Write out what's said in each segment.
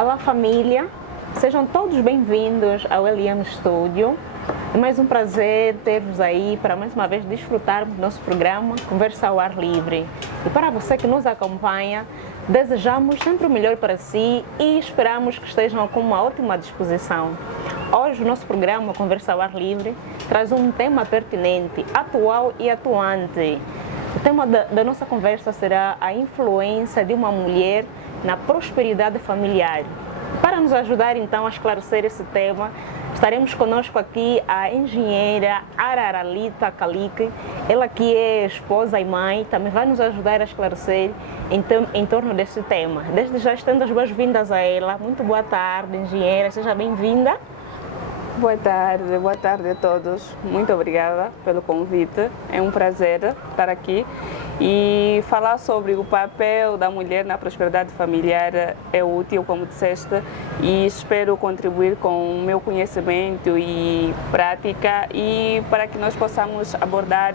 Olá família, sejam todos bem-vindos ao LM Studio. É mais um prazer ter-vos aí para mais uma vez desfrutarmos do nosso programa Conversa ao Ar Livre. E para você que nos acompanha, desejamos sempre o melhor para si e esperamos que estejam com uma ótima disposição. Hoje o nosso programa Conversa ao Ar Livre traz um tema pertinente, atual e atuante. O tema da nossa conversa será a influência de uma mulher na prosperidade familiar. Para nos ajudar então a esclarecer esse tema, estaremos conosco aqui a engenheira Araralita Kalik, ela que é esposa e mãe, também vai nos ajudar a esclarecer em torno desse tema. Desde já estendo as boas-vindas a ela. Muito boa tarde, engenheira, seja bem-vinda. Boa tarde a todos. Muito obrigada pelo convite. É um prazer estar aqui e falar sobre o papel da mulher na prosperidade familiar é útil, como disseste, e espero contribuir com o meu conhecimento e prática e para que nós possamos abordar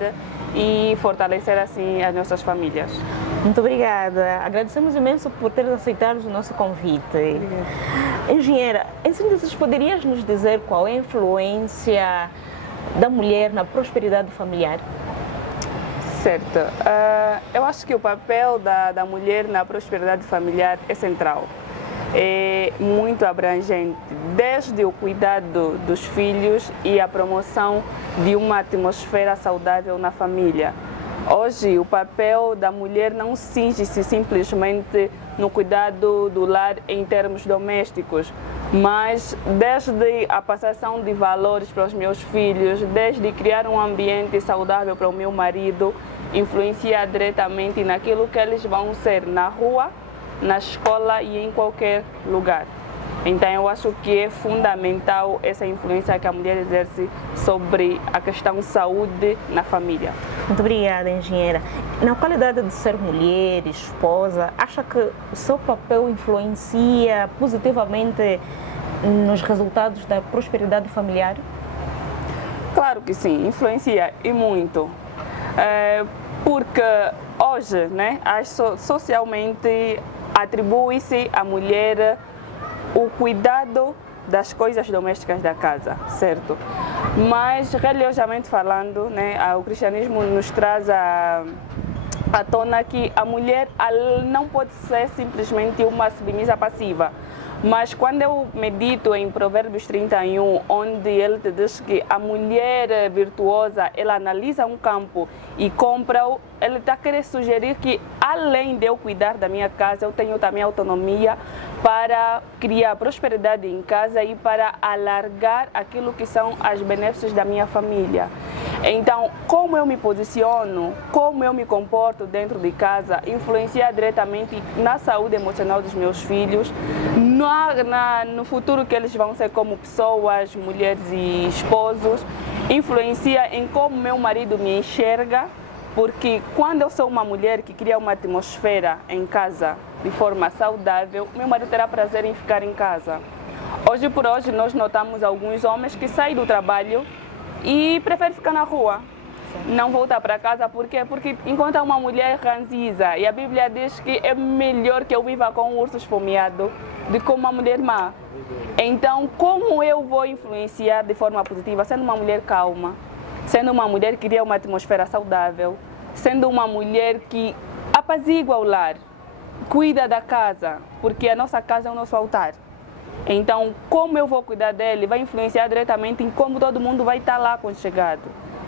e fortalecer assim as nossas famílias. Muito obrigada. Agradecemos imenso por ter aceitado o nosso convite. Obrigada. Engenheira, em síntese, poderias nos dizer qual é a influência da mulher na prosperidade familiar? Certo. Eu acho que o papel da mulher na prosperidade familiar é central. É muito abrangente, desde o cuidado dos filhos e a promoção de uma atmosfera saudável na família. Hoje, o papel da mulher não cinge-se simplesmente no cuidado do lar em termos domésticos, mas desde a passação de valores para os meus filhos, desde criar um ambiente saudável para o meu marido, influencia diretamente naquilo que eles vão ser na rua, na escola e em qualquer lugar. Então eu acho que é fundamental essa influência que a mulher exerce sobre a questão de saúde na família. Muito obrigada, engenheira. Na qualidade de ser mulher, esposa, acha que o seu papel influencia positivamente nos resultados da prosperidade familiar? Claro que sim, influencia e muito. Porque hoje, né, socialmente atribui-se à mulher o cuidado das coisas domésticas da casa, certo? Mas religiosamente falando, né, o cristianismo nos traz à tona que a mulher não pode ser simplesmente uma submissa passiva. Mas quando eu medito em Provérbios 31, onde ele te diz que a mulher virtuosa, ela analisa um campo e compra-o, ele está querendo sugerir que além de eu cuidar da minha casa, eu tenho também autonomia para criar prosperidade em casa e para alargar aquilo que são as benefícios da minha família. Então, como eu me posiciono, como eu me comporto dentro de casa, influencia diretamente na saúde emocional dos meus filhos, no futuro que eles vão ser como pessoas, mulheres e esposos, influencia em como meu marido me enxerga, porque quando eu sou uma mulher que cria uma atmosfera em casa de forma saudável, meu marido terá prazer em ficar em casa. Hoje por hoje nós notamos alguns homens que saem do trabalho e preferem ficar na rua. Não voltar para casa, por quê? Porque encontra uma mulher ranziza e a Bíblia diz que é melhor que eu viva com um urso esfomeado do que com uma mulher má. Então, como eu vou influenciar de forma positiva, sendo uma mulher calma, sendo uma mulher que cria uma atmosfera saudável, sendo uma mulher que apazigua o lar, cuida da casa, porque a nossa casa é o nosso altar. Então, como eu vou cuidar dele, vai influenciar diretamente em como todo mundo vai estar lá aconchegado.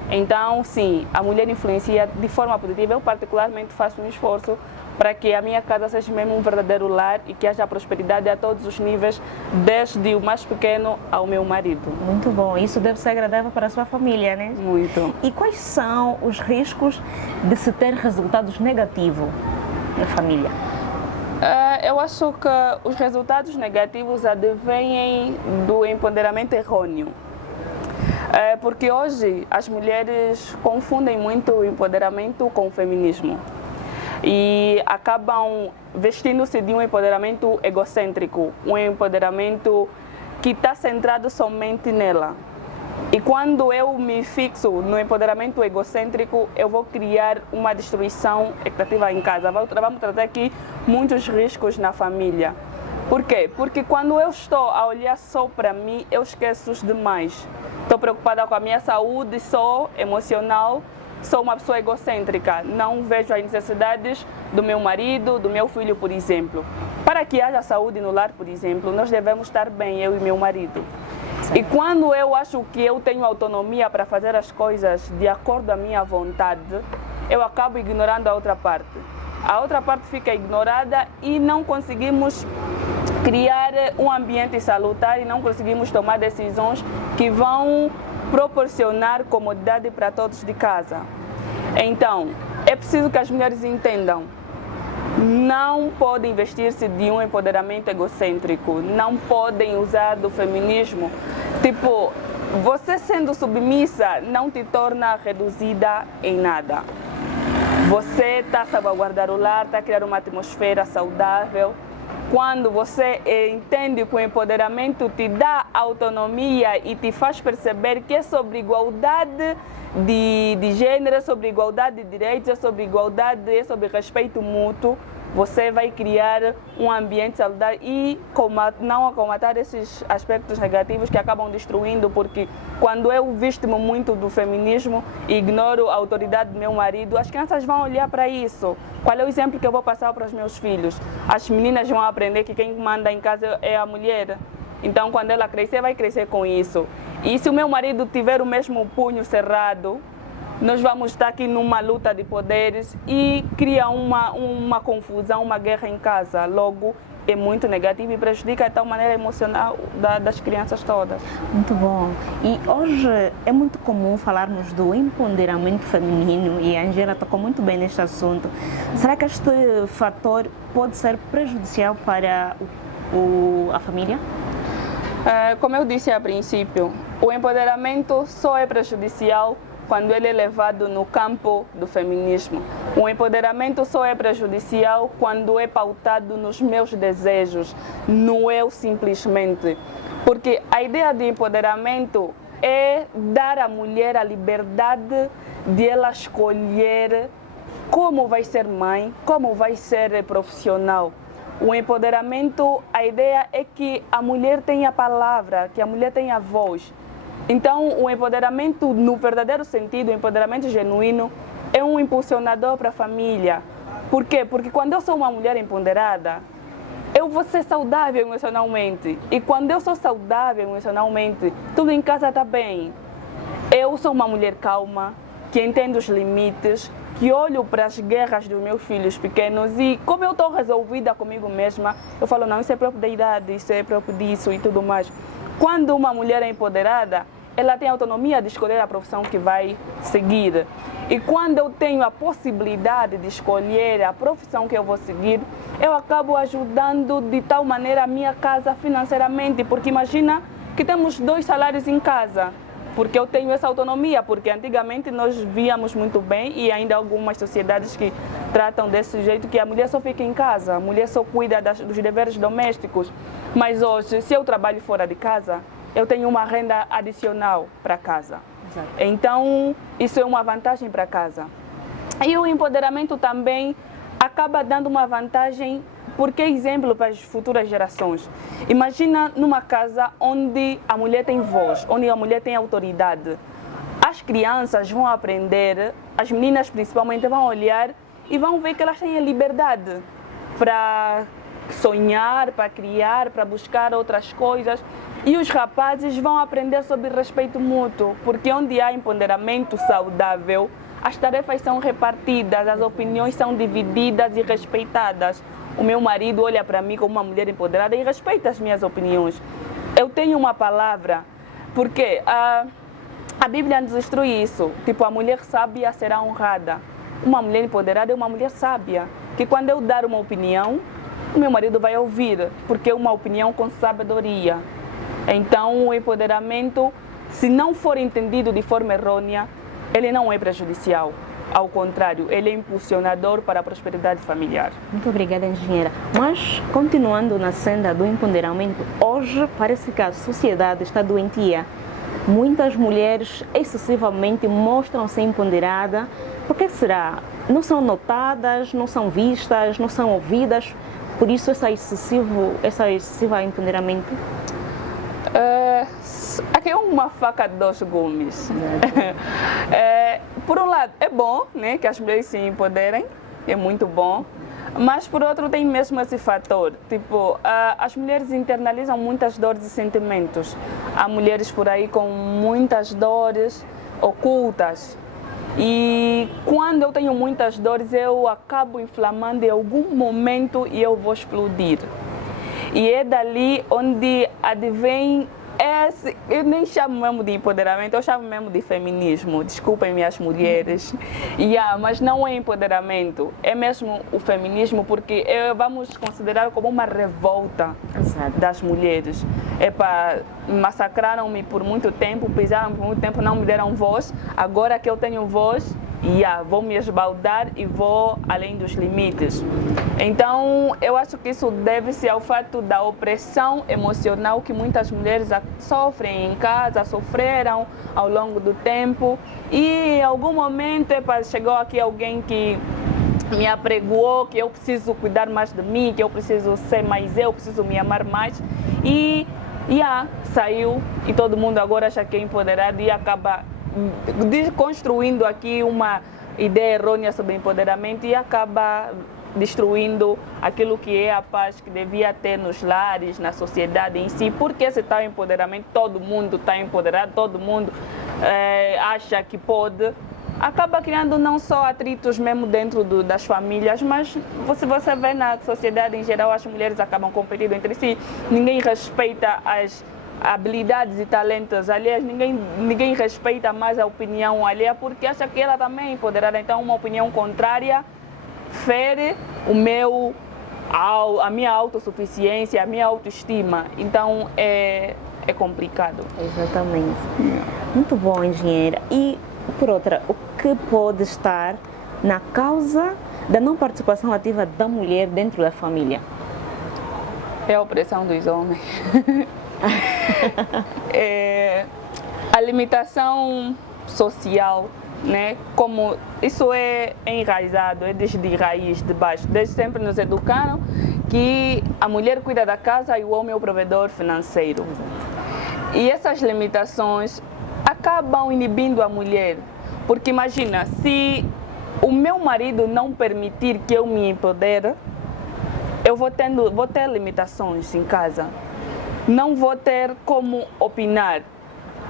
Então, sim, a mulher influencia de forma positiva. Eu particularmente faço um esforço para que a minha casa seja mesmo um verdadeiro lar e que haja prosperidade a todos os níveis, desde o mais pequeno ao meu marido. Muito bom, isso deve ser agradável para a sua família, né? Muito. E quais são os riscos de se ter resultados negativos na família? Eu acho que os resultados negativos advêm do empoderamento errôneo. Porque hoje as mulheres confundem muito o empoderamento com o feminismo e acabam vestindo-se de um empoderamento egocêntrico, um empoderamento que está centrado somente nela. E quando eu me fixo no empoderamento egocêntrico, eu vou criar uma destruição equitativa em casa. Vamos trazer aqui muitos riscos na família. Por quê? Porque quando eu estou a olhar só para mim, eu esqueço os demais. Estou preocupada com a minha saúde, sou emocional, sou uma pessoa egocêntrica. Não vejo as necessidades do meu marido, do meu filho, por exemplo. Para que haja saúde no lar, por exemplo, nós devemos estar bem, eu e meu marido. E quando eu acho que eu tenho autonomia para fazer as coisas de acordo com a minha vontade, eu acabo ignorando a outra parte. A outra parte fica ignorada e não conseguimos criar um ambiente salutar e não conseguimos tomar decisões que vão proporcionar comodidade para todos de casa. Então, é preciso que as mulheres entendam. Não podem vestir-se de um empoderamento egocêntrico, não podem usar do feminismo. Tipo, você sendo submissa não te torna reduzida em nada. Você está a salvaguardar o lar, está a criar uma atmosfera saudável. Quando você entende que o empoderamento te dá autonomia e te faz perceber que é sobre igualdade de gênero, é sobre igualdade de direitos, é sobre igualdade, é sobre respeito mútuo, você vai criar um ambiente saudável e não acomatar esses aspectos negativos que acabam destruindo, porque quando eu visto-me muito do feminismo e ignoro a autoridade do meu marido, as crianças vão olhar para isso. Qual é o exemplo que eu vou passar para os meus filhos? As meninas vão aprender que quem manda em casa é a mulher. Então, quando ela crescer, vai crescer com isso. E se o meu marido tiver o mesmo punho cerrado, nós vamos estar aqui numa luta de poderes e cria uma confusão, uma guerra em casa. Logo, é muito negativo e prejudica a tal maneira emocional das crianças todas. Muito bom. E hoje é muito comum falarmos do empoderamento feminino e a Angela tocou muito bem neste assunto. Será que este fator pode ser prejudicial para a família? Como eu disse a princípio, o empoderamento só é prejudicial quando ele é levado no campo do feminismo. O empoderamento só é prejudicial quando é pautado nos meus desejos, no eu simplesmente. Porque a ideia de empoderamento é dar à mulher a liberdade de ela escolher como vai ser mãe, como vai ser profissional. O empoderamento, a ideia é que a mulher tenha palavra, que a mulher tenha voz. Então, o empoderamento, no verdadeiro sentido, o empoderamento genuíno, é um impulsionador para a família. Por quê? Porque quando eu sou uma mulher empoderada, eu vou ser saudável emocionalmente. E quando eu sou saudável emocionalmente, tudo em casa está bem. Eu sou uma mulher calma, que entende os limites, que olho para as guerras dos meus filhos pequenos e como eu estou resolvida comigo mesma, eu falo, não, isso é próprio da idade, isso é próprio disso e tudo mais. Quando uma mulher é empoderada, ela tem autonomia de escolher a profissão que vai seguir. E quando eu tenho a possibilidade de escolher a profissão que eu vou seguir, eu acabo ajudando de tal maneira a minha casa financeiramente, porque imagina que temos 2 salários em casa, porque eu tenho essa autonomia, porque antigamente nós víamos muito bem e ainda há algumas sociedades que tratam desse jeito, que a mulher só fica em casa, a mulher só cuida dos deveres domésticos. Mas hoje, se eu trabalho fora de casa, eu tenho uma renda adicional para casa. Exato. Então, isso é uma vantagem para casa. E o empoderamento também acaba dando uma vantagem, porque é exemplo para as futuras gerações. Imagina numa casa onde a mulher tem voz, onde a mulher tem autoridade. As crianças vão aprender, as meninas principalmente vão olhar e vão ver que elas têm a liberdade para sonhar, para criar, para buscar outras coisas. E os rapazes vão aprender sobre respeito mútuo, porque onde há empoderamento saudável, as tarefas são repartidas, as opiniões são divididas e respeitadas. O meu marido olha para mim como uma mulher empoderada e respeita as minhas opiniões. Eu tenho uma palavra, porque a Bíblia nos instrui isso, tipo, a mulher sábia será honrada. Uma mulher empoderada é uma mulher sábia, que quando eu dar uma opinião, o meu marido vai ouvir, porque é uma opinião com sabedoria. Então, o empoderamento, se não for entendido de forma errônea, ele não é prejudicial. Ao contrário, ele é impulsionador para a prosperidade familiar. Muito obrigada, engenheira. Mas, continuando na senda do empoderamento, hoje parece que a sociedade está doentia. Muitas mulheres excessivamente mostram-se empoderadas. Por que será? Não são notadas, não são vistas, não são ouvidas. Por isso esse excessivo empoderamento? Aqui é uma faca de dois gumes. Por um lado, é bom, né, que as mulheres se empoderem, é muito bom. Mas, por outro, tem mesmo esse fator. Tipo, as mulheres internalizam muitas dores e sentimentos. Há mulheres por aí com muitas dores ocultas. E quando eu tenho muitas dores, eu acabo inflamando em algum momento e eu vou explodir. E é dali onde advém eu nem chamo mesmo de empoderamento, eu chamo mesmo de feminismo. Desculpem minhas mulheres. Mas não é empoderamento, é mesmo o feminismo, porque vamos considerar como uma revolta das mulheres. Massacraram-me por muito tempo, pisaram por muito tempo, não me deram voz. Agora que eu tenho voz, vou me esbaldar e vou além dos limites. Então, eu acho que isso deve-se ao fato da opressão emocional que muitas mulheres sofrem em casa, sofreram ao longo do tempo. E em algum momento chegou aqui alguém que me apregoou que eu preciso cuidar mais de mim, que eu preciso ser mais eu, preciso me amar mais. E saiu e todo mundo agora acha que é empoderado e acaba desconstruindo aqui uma ideia errônea sobre empoderamento e acaba destruindo aquilo que é a paz que devia ter nos lares, na sociedade em si. Porque esse tal empoderamento, todo mundo está empoderado, todo mundo acha que pode, acaba criando não só atritos mesmo dentro das famílias, mas você vê na sociedade em geral, as mulheres acabam competindo entre si, ninguém respeita as habilidades e talentos alheios, ninguém respeita mais a opinião alheia porque acha que ela também é empoderada. Então, uma opinião contrária fere a minha autossuficiência, a minha autoestima. Então, é complicado. Exatamente. Muito bom, engenheira. E, por outra, o que pode estar na causa da não participação ativa da mulher dentro da família? É a opressão dos homens. A limitação social, né? Como isso é enraizado, é desde raiz, de baixo. Desde sempre nos educaram que a mulher cuida da casa e o homem é o provedor financeiro. E essas limitações acabam inibindo a mulher. Porque imagina, se o meu marido não permitir que eu me empodere, eu vou ter limitações em casa. Não vou ter como opinar,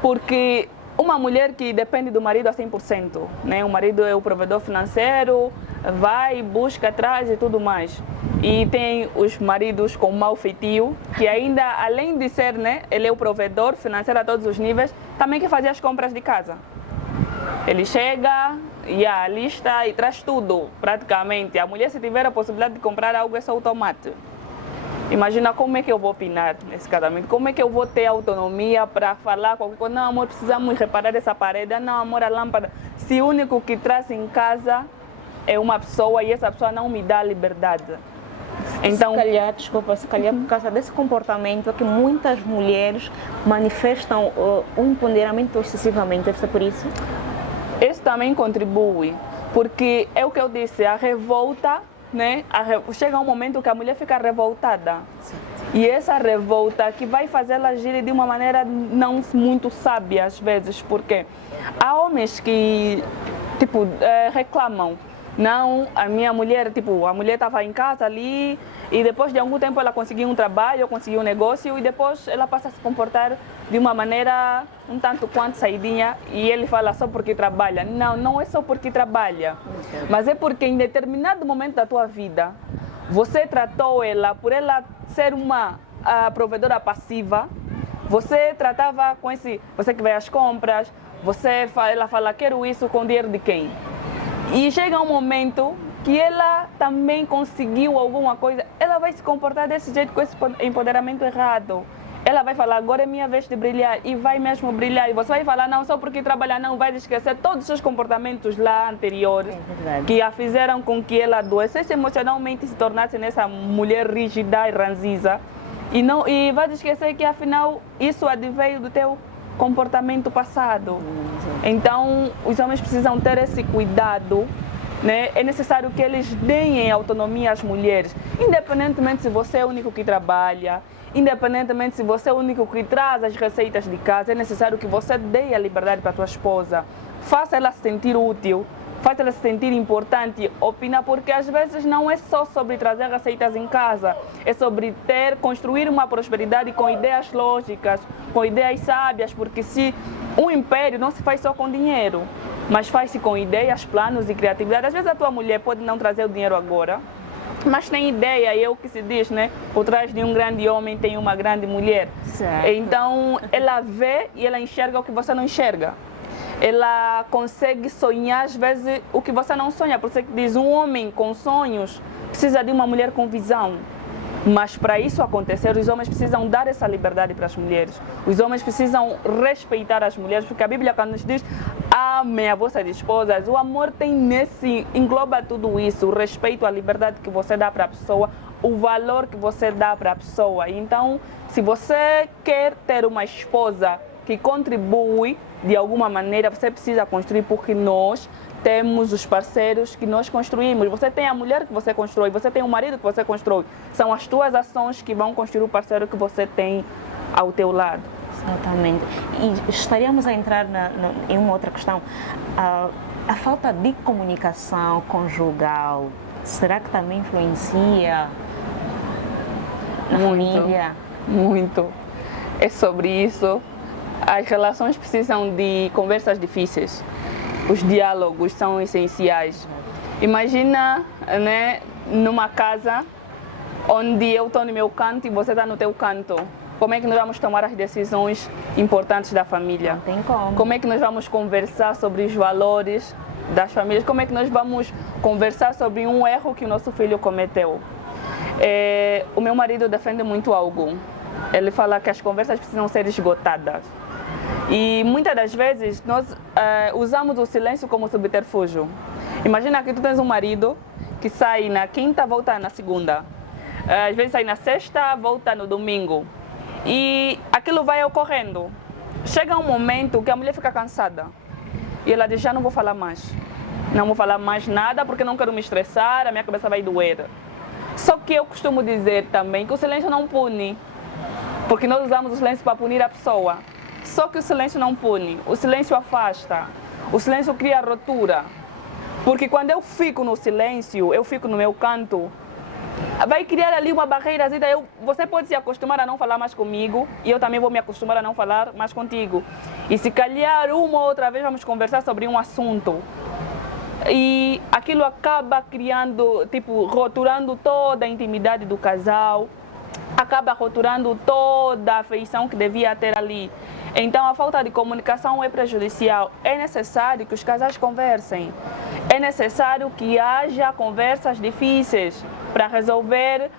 porque uma mulher que depende do marido a 100%, né? O marido é o provedor financeiro, vai, busca, traz e tudo mais. E tem os maridos com mau feitio, que ainda, além de ser, né, ele é o provedor financeiro a todos os níveis, também que fazia as compras de casa. Ele chega e a lista e traz tudo, praticamente. A mulher, se tiver a possibilidade de comprar algo, é só o tomate. Imagina como é que eu vou opinar nesse casamento, como é que eu vou ter autonomia para falar qualquer coisa. Não, amor, precisamos reparar essa parede. Não, amor, a lâmpada. Se o único que traz em casa é uma pessoa e essa pessoa não me dá liberdade. Então, se calhar por causa desse comportamento que muitas mulheres manifestam o empoderamento excessivamente, deve ser por isso? Isso também contribui, porque é o que eu disse, a revolta, né? Chega um momento que a mulher fica revoltada. E essa revolta que vai fazê-la agir de uma maneira não muito sábia às vezes, porque há homens que reclamam. Não, a minha mulher, a mulher estava em casa ali e depois de algum tempo ela conseguiu um trabalho, conseguiu um negócio e depois ela passa a se comportar de uma maneira um tanto quanto saidinha e ele fala só porque trabalha. Não, não é só porque trabalha, mas é porque em determinado momento da tua vida você tratou ela por ela ser uma provedora passiva, você tratava com você que vai às compras, ela fala quero isso com dinheiro de quem? E chega um momento que ela também conseguiu alguma coisa, ela vai se comportar desse jeito com esse empoderamento errado. Ela vai falar, agora é minha vez de brilhar, e vai mesmo brilhar. E você vai falar, não, só porque trabalhar, não, vai esquecer todos os seus comportamentos lá anteriores, que a fizeram com que ela adoecesse emocionalmente e se tornasse nessa mulher rígida e ranziza. E vai esquecer que afinal isso adveio do teu comportamento passado. Então, os homens precisam ter esse cuidado né? É necessário que eles deem autonomia às mulheres, independentemente se você é o único que trabalha, independentemente se você é o único que traz as receitas de casa, é necessário que você dê a liberdade para a tua esposa, faça ela se sentir útil, faça ela se sentir importante, opina, porque às vezes não é só sobre trazer receitas em casa, é sobre construir uma prosperidade com ideias lógicas, com ideias sábias, porque se um império não se faz só com dinheiro, mas faz-se com ideias, planos e criatividade. Às vezes a tua mulher pode não trazer o dinheiro agora, mas tem ideia, e é o que se diz, né? Por trás de um grande homem tem uma grande mulher. Certo. Então ela vê e ela enxerga o que você não enxerga. Ela consegue sonhar, às vezes, o que você não sonha. Por isso que diz, um homem com sonhos precisa de uma mulher com visão. Mas para isso acontecer, os homens precisam dar essa liberdade para as mulheres. Os homens precisam respeitar as mulheres, porque a Bíblia quando nos diz, amem a vossas esposas, o amor tem engloba tudo isso, o respeito, a liberdade que você dá para a pessoa, o valor que você dá para a pessoa. Então, se você quer ter uma esposa que contribui de alguma maneira, você precisa construir, porque nós temos os parceiros que nós construímos. Você tem a mulher que você constrói, você tem o marido que você constrói. São as tuas ações que vão construir o parceiro que você tem ao teu lado. Exatamente. E estaríamos a entrar em uma outra questão. A falta de comunicação conjugal, será que também influencia na família? Muito. É sobre isso. As relações precisam de conversas difíceis. Os diálogos são essenciais. Imagina, né, numa casa onde eu estou no meu canto e você está no teu canto. Como é que nós vamos tomar as decisões importantes da família? Não tem como. Como é que nós vamos conversar sobre os valores das famílias? Como é que nós vamos conversar sobre um erro que o nosso filho cometeu? O meu marido defende muito algo. Ele fala que as conversas precisam ser esgotadas. E muitas das vezes nós usamos o silêncio como subterfúgio. Imagina que tu tens um marido que sai na quinta, volta na segunda. Às vezes sai na sexta, volta no domingo. E aquilo vai ocorrendo. Chega um momento que a mulher fica cansada. E ela diz, já não vou falar mais. Não vou falar mais nada porque não quero me estressar, a minha cabeça vai doer. Só que eu costumo dizer também que o silêncio não pune. Porque nós usamos o silêncio para punir a pessoa. Só que o silêncio não pune, o silêncio afasta, o silêncio cria ruptura. Porque quando eu fico no silêncio, eu fico no meu canto, vai criar ali uma barreira. Você pode se acostumar a não falar mais comigo e eu também vou me acostumar a não falar mais contigo. E se calhar uma ou outra vez vamos conversar sobre um assunto. E aquilo acaba criando, roturando toda a intimidade do casal, acaba roturando toda a afeição que devia ter ali. Então a falta de comunicação é prejudicial. É necessário que os casais conversem. É necessário que haja conversas difíceis para resolver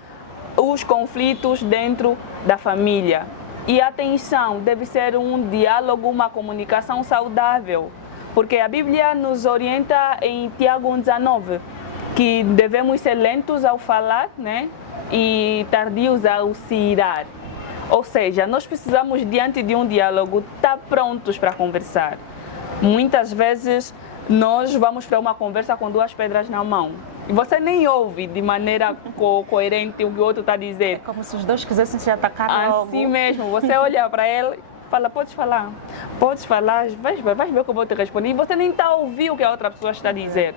os conflitos dentro da família. E atenção, deve ser um diálogo, uma comunicação saudável. Porque a Bíblia nos orienta em Tiago 1,19 que devemos ser lentos ao falar, né? E tardios ao se irar. Ou seja, nós precisamos, diante de um diálogo, estar prontos para conversar. Muitas vezes, nós vamos para uma conversa com duas pedras na mão. E você nem ouve de maneira coerente o que o outro está a dizer. É como se os dois quisessem se atacar logo. Assim mesmo, você olha para ele e fala, podes falar, vais ver como eu vou te responder. E você nem está a ouvir o que a outra pessoa está a dizer.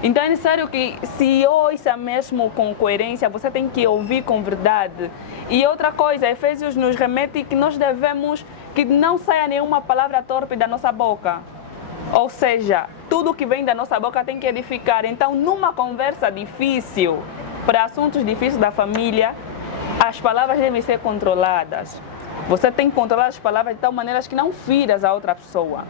Então é necessário que se ouça mesmo com coerência, você tem que ouvir com verdade. E outra coisa, Efésios nos remete que nós devemos que não saia nenhuma palavra torpe da nossa boca. Ou seja, tudo que vem da nossa boca tem que edificar. Então, numa conversa difícil, para assuntos difíceis da família, as palavras devem ser controladas. Você tem que controlar as palavras de tal maneira que não firas a outra pessoa.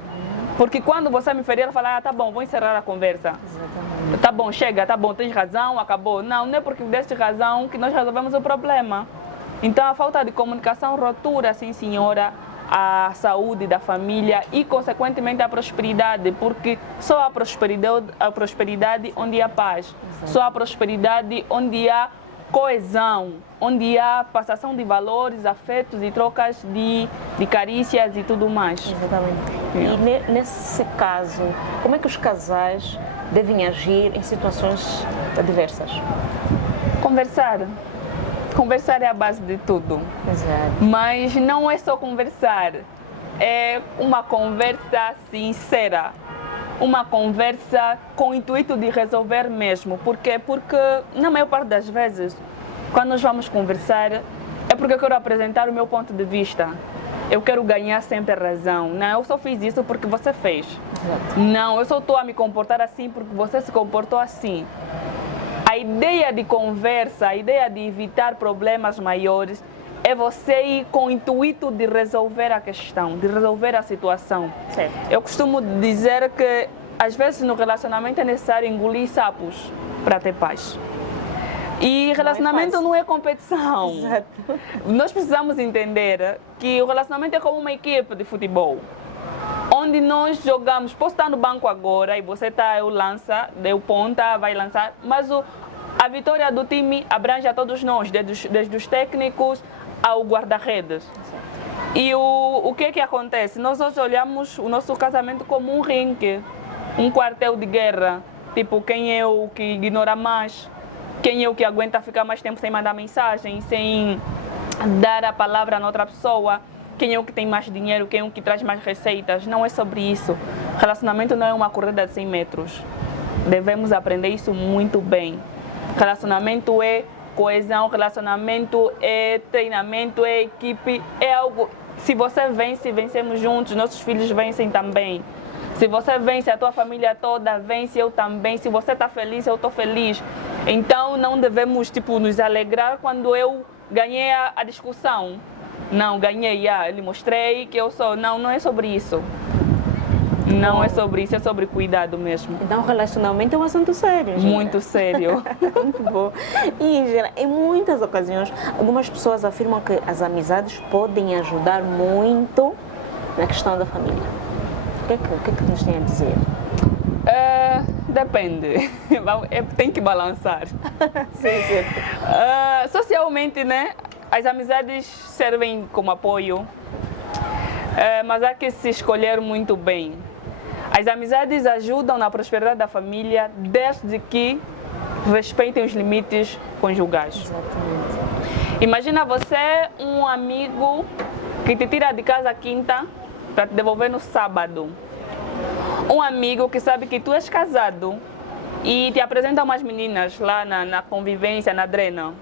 Porque quando você me ferir, falar, tá bom, vou encerrar a conversa. Exatamente. Tá bom, chega, tá bom, tens razão, acabou. Não é porque deste razão que nós resolvemos o problema. Então a falta de comunicação rotura, sim senhora, a saúde da família e consequentemente a prosperidade, porque só a prosperidade onde há paz, só a prosperidade onde há coesão, onde há passação de valores, afetos e trocas de carícias e tudo mais. Exatamente. E nesse caso, como é que os casais devem agir em situações adversas? Conversar. Conversar é a base de tudo. Exato. Mas não é só conversar, é uma conversa sincera. Uma conversa com o intuito de resolver mesmo. Por quê? Porque na maior parte das vezes, quando nós vamos conversar, é porque eu quero apresentar o meu ponto de vista. Eu quero ganhar sempre a razão. Não, eu só fiz isso porque você fez. Exato. Não, eu só estou a me comportar assim porque você se comportou assim. A ideia de conversa, a ideia de evitar problemas maiores é você ir com o intuito de resolver a questão, de resolver a situação. Certo. Eu costumo dizer que às vezes no relacionamento é necessário engolir sapos para ter paz. E relacionamento não é competição. Exato. Nós precisamos entender que o relacionamento é como uma equipe de futebol. Onde nós jogamos, posso estar no banco agora e você está, eu lança, deu ponta, vai lançar, mas a vitória do time abrange a todos nós, desde os técnicos ao guarda-redes. E o que acontece? Nós hoje olhamos o nosso casamento como um ringue, um quartel de guerra, tipo quem é o que ignora mais, quem é o que aguenta ficar mais tempo sem mandar mensagem, sem dar a palavra a outra pessoa, quem é o que tem mais dinheiro, quem é o que traz mais receitas. Não é sobre isso. Relacionamento não é uma corrida de 100 metros. Devemos aprender isso muito bem. Relacionamento é coesão, relacionamento é treinamento, é equipe, é algo. Se você vence, vencemos juntos, nossos filhos vencem também. Se você vence, a tua família toda vence, eu também. Se você está feliz, eu estou feliz. Então não devemos nos alegrar quando eu ganhei a discussão. Não, ganhei, lhe mostrei que eu sou. Não, não é sobre isso. Não é sobre isso, é sobre cuidado mesmo. Então, o relacionamento é um assunto sério, gente. Muito sério. Muito bom. E, Angela, em muitas ocasiões, algumas pessoas afirmam que as amizades podem ajudar muito na questão da família. O que é que nos tem a dizer? Depende. Tem que balançar. Sim, sim. Socialmente, né? As amizades servem como apoio, mas há que se escolher muito bem. As amizades ajudam na prosperidade da família desde que respeitem os limites conjugais. Exatamente. Imagina você, um amigo que te tira de casa quinta para te devolver no sábado. Um amigo que sabe que tu és casado e te apresenta umas meninas lá na convivência, na drena.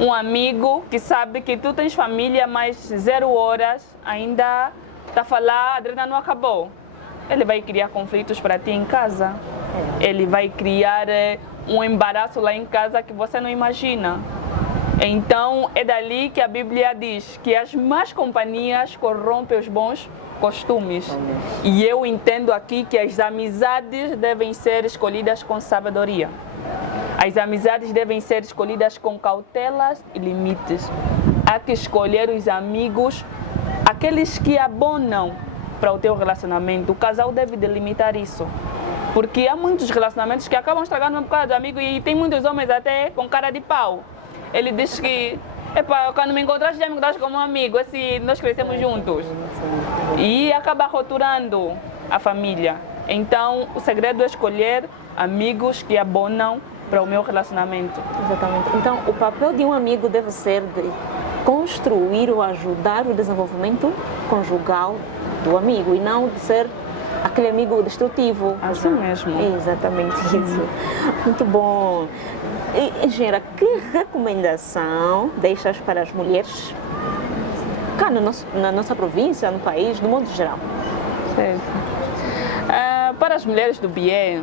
Um amigo que sabe que tu tens família, mas 0 horas ainda está a falar, a adrena não acabou. Ele vai criar conflitos para ti em casa. Ele vai criar um embaraço lá em casa que você não imagina. Então é dali que a Bíblia diz que as más companhias corrompem os bons costumes. E eu entendo aqui que as amizades devem ser escolhidas com sabedoria. As amizades devem ser escolhidas com cautelas e limites. Há que escolher os amigos, aqueles que abonam para o teu relacionamento. O casal deve delimitar isso. Porque há muitos relacionamentos que acabam estragando por causa do amigo e tem muitos homens até com cara de pau. Ele diz que, quando me encontraste, já me encontraste como um amigo, assim, nós crescemos juntos. E acaba roturando a família. Então, o segredo é escolher amigos que abonam para o meu relacionamento. Exatamente. Então, o papel de um amigo deve ser de construir ou ajudar o desenvolvimento conjugal do amigo e não de ser aquele amigo destrutivo. Assim mesmo. Exatamente isso. Muito bom. E, Engenheira, que recomendação deixas para as mulheres cá na nossa província, no país, no mundo geral? Certo. Para as mulheres do BIE,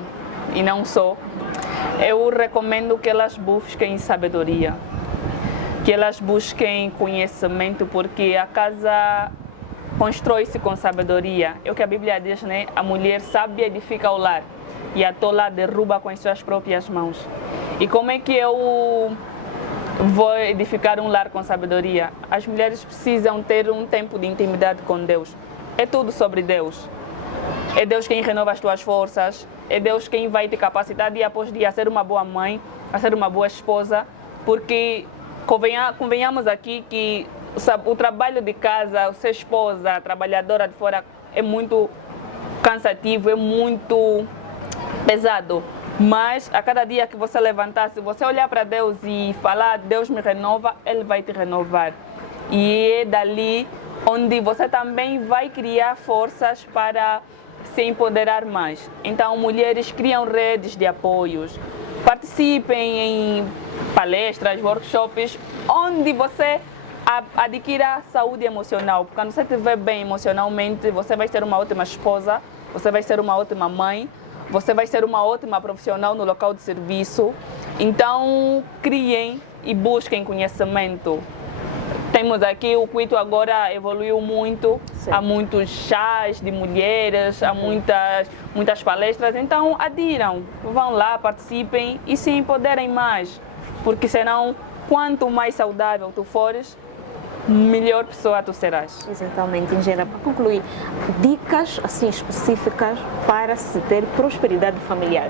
e não só, eu recomendo que elas busquem sabedoria, que elas busquem conhecimento, porque a casa constrói-se com sabedoria. É o que a Bíblia diz, né? A mulher sábia edifica o lar e a tola derruba com as suas próprias mãos. E como é que eu vou edificar um lar com sabedoria? As mulheres precisam ter um tempo de intimidade com Deus. É tudo sobre Deus. É Deus quem renova as tuas forças, é Deus quem vai te capacitar dia após dia a ser uma boa mãe, a ser uma boa esposa, porque convenhamos aqui que o trabalho de casa, ser esposa, trabalhadora de fora, é muito cansativo, é muito pesado. Mas a cada dia que você levantar, se você olhar para Deus e falar, Deus me renova, Ele vai te renovar. E é dali onde você também vai criar forças para se empoderar mais. Então, mulheres criam redes de apoios, participem em palestras, workshops, onde você adquira saúde emocional. Porque quando você estiver bem emocionalmente, você vai ser uma ótima esposa, você vai ser uma ótima mãe, você vai ser uma ótima profissional no local de serviço. Então, criem e busquem conhecimento. Temos aqui, o Cuito agora evoluiu muito, sim, há muitos chás de mulheres, há muitas palestras, então adiram, vão lá, participem e se empoderem mais, porque senão, quanto mais saudável tu fores, melhor pessoa tu serás. Exatamente, Engenheira. Para concluir, dicas assim específicas para se ter prosperidade familiar.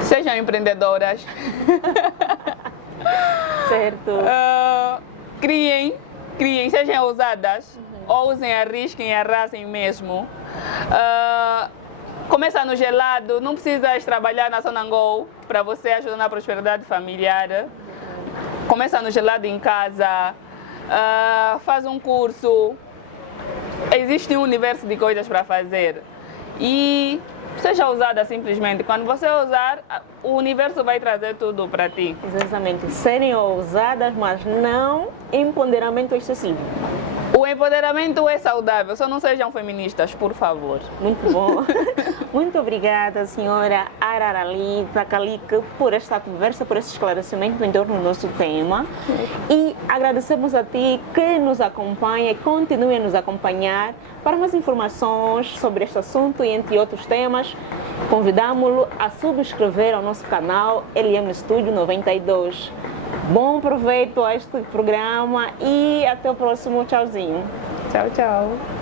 Sejam empreendedoras. Certo. Criem, sejam ousadas, ousem, arrisquem, arrasem mesmo. Começa no gelado, não precisas trabalhar na Sonangol para você ajudar na prosperidade familiar. Começa no gelado em casa, faz um curso, existe um universo de coisas para fazer. E seja ousada simplesmente. Quando você ousar, o universo vai trazer tudo para ti. Exatamente. Serem ousadas, mas não empoderamento excessivo. O empoderamento é saudável, só não sejam feministas, por favor. Muito bom. Muito obrigada, senhora Araralita Calica, por esta conversa, por esse esclarecimento em torno do nosso tema. E agradecemos a ti que nos acompanha e continue a nos acompanhar. Para mais informações sobre este assunto e entre outros temas, convidamos-lo a subscrever ao nosso canal LM Studio 92. Bom proveito a este programa e até o próximo. Tchauzinho. Tchau, tchau.